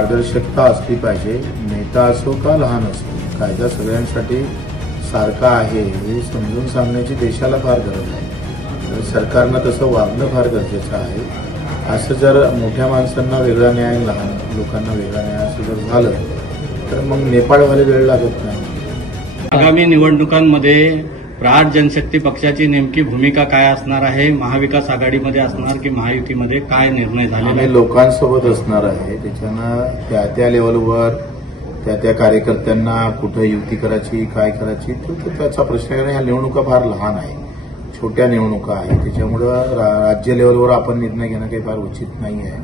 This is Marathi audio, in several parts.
पारदर्शकता असली पाहिजे. नेता असो का लहान असो, कायदा सगळ्यांसाठी सारखा आहे हे समजून सांगण्याची देशाला फार गरज आहे. तर सरकारनं तसं वागणं फार गरजेचं आहे. असं जर मोठ्या माणसांना वेगळा न्याय, लहान लोकांना वेगळा न्याय असं जर झालं तर मग नेपाळ व्हायला वेळ लागत नाही. आगामी निवडणुकांमध्ये प्रहार जनशक्ती पक्षाची नेमकी भूमिका काय असणार आहे? महाविकास आघाडीमध्ये असणार की महायुतीमध्ये, काय निर्णय झालेला आहे? आम्ही लोकांसोबत असणार आहे. त्याच्यानं त्या त्या लेवलवर त्या त्या कार्यकर्त्यांना कुठं युती करायची, काय करायची तो त्याचा प्रश्न आहे. ह्या निवडणुका फार लहान आहे, छोट्या निवडणुका आहेत. त्याच्यामुळं राज्य लेवलवर आपण निर्णय घेणं काही फार उचित नाही आहे.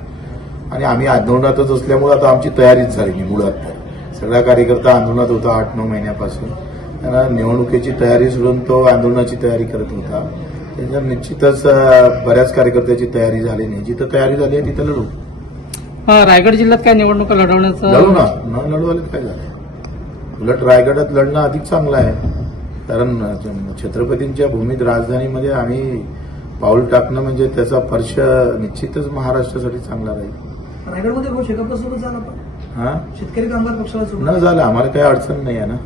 आणि आम्ही आंदोलनातच असल्यामुळे आता आमची तयारीच झाली नाही. मुळात तर सगळा कार्यकर्ता आंदोलनात होता 8-9 महिन्यापासून. त्यांना निवडणुकीची तयारी सोडून तो आंदोलनाची तयारी करत होता. त्याच्यात निश्चितच बऱ्याच कार्यकर्त्याची तयारी झाली नाही. जिथं तयारी झाली आहे तिथं लढू. रायगड जिल्ह्यात काय निवडणुका लढवण्याचं लढू ना, न लढवायला काय झालं. उलट रायगडात लढणं अधिक चांगलं आहे. कारण छत्रपतींच्या भूमीत राजधानीमध्ये आम्ही पाऊल टाकणं म्हणजे त्याचा स्पर्श निश्चितच महाराष्ट्रासाठी चांगला राहील. रायगडमध्ये भाऊ शेकापसोबत झाला पण हा शेतकरी कामगार पक्षाला न झालं, आम्हाला काही अडचण नाही आहे ना.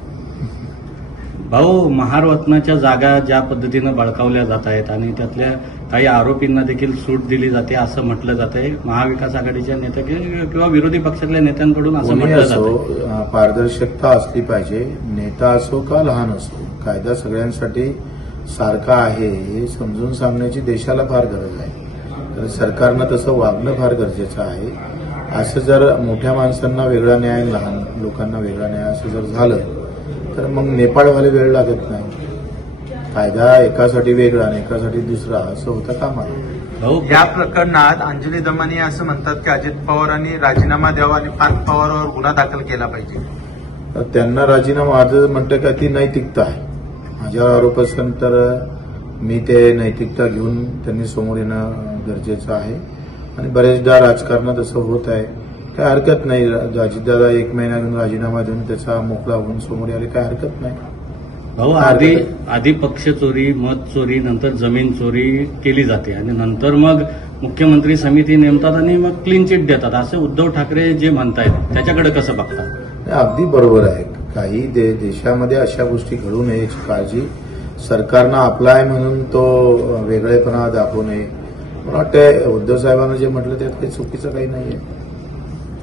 भाऊ, महारत्नाच्या जागा ज्या पद्धतीनं बळकावल्या जात आहेत आणि त्यातल्या काही आरोपींना देखील सूट दिली जाते असं म्हटलं जात आहे. महाविकास आघाडीच्या नेत्या किंवा विरोधी पक्षातल्या नेत्यांकडून असं म्हटलं जात आहे. पारदर्शकता असली पाहिजे. नेता असो का लहान असो, कायदा सगळ्यांसाठी सारखा आहे हे समजून सांगण्याची देशाला फार गरज आहे. तर सरकारनं तसं वागणं फार गरजेचं आहे. असं जर मोठ्या माणसांना वेगळा न्याय, लहान लोकांना वेगळा न्याय असं जर झालं तर मग नेपाळ व्हायला वेळ लागत नाही. कायदा एकासाठी वेगळा आणि एकासाठी दुसरा असं होता कामा नये. या प्रकरणात अंजली दमानी असं म्हणतात की अजित पवारांनी राजीनामा द्यावा आणि पार्थ पवारवर गुन्हा दाखल केला पाहिजे. तर त्यांना राजीनामा माझं म्हणतं का ती नैतिकता आहे. माझ्यावर आरोप असेल तर मी ते नैतिकता घेऊन त्यांनी समोर येणं गरजेचं आहे. आणि बरेचदा राजकारणात असं होत आहे. काय हरकत नाही. अजितदादा 1 महिना घेऊन राजीनामा देऊन त्याचा मोकळा होऊन समोर यायला काय हरकत नाही. भाऊ, आधी पक्ष चोरी, मत चोरी, नंतर जमीन चोरी केली जाते आणि नंतर मग मुख्यमंत्री समिती नेमतात आणि मग क्लीन चिट देतात असं उद्धव ठाकरे जे म्हणतायत त्याच्याकडे कसं बघतात? अगदी बरोबर आहे. काही देशामध्ये अशा गोष्टी घडू नये याची काळजी सरकारनं आपला आहे म्हणून तो वेगळेपणा दाखवू नये. मला वाटतं उद्धव साहेबांना जे म्हटलं त्यात काही चुकीचं काही नाहीये.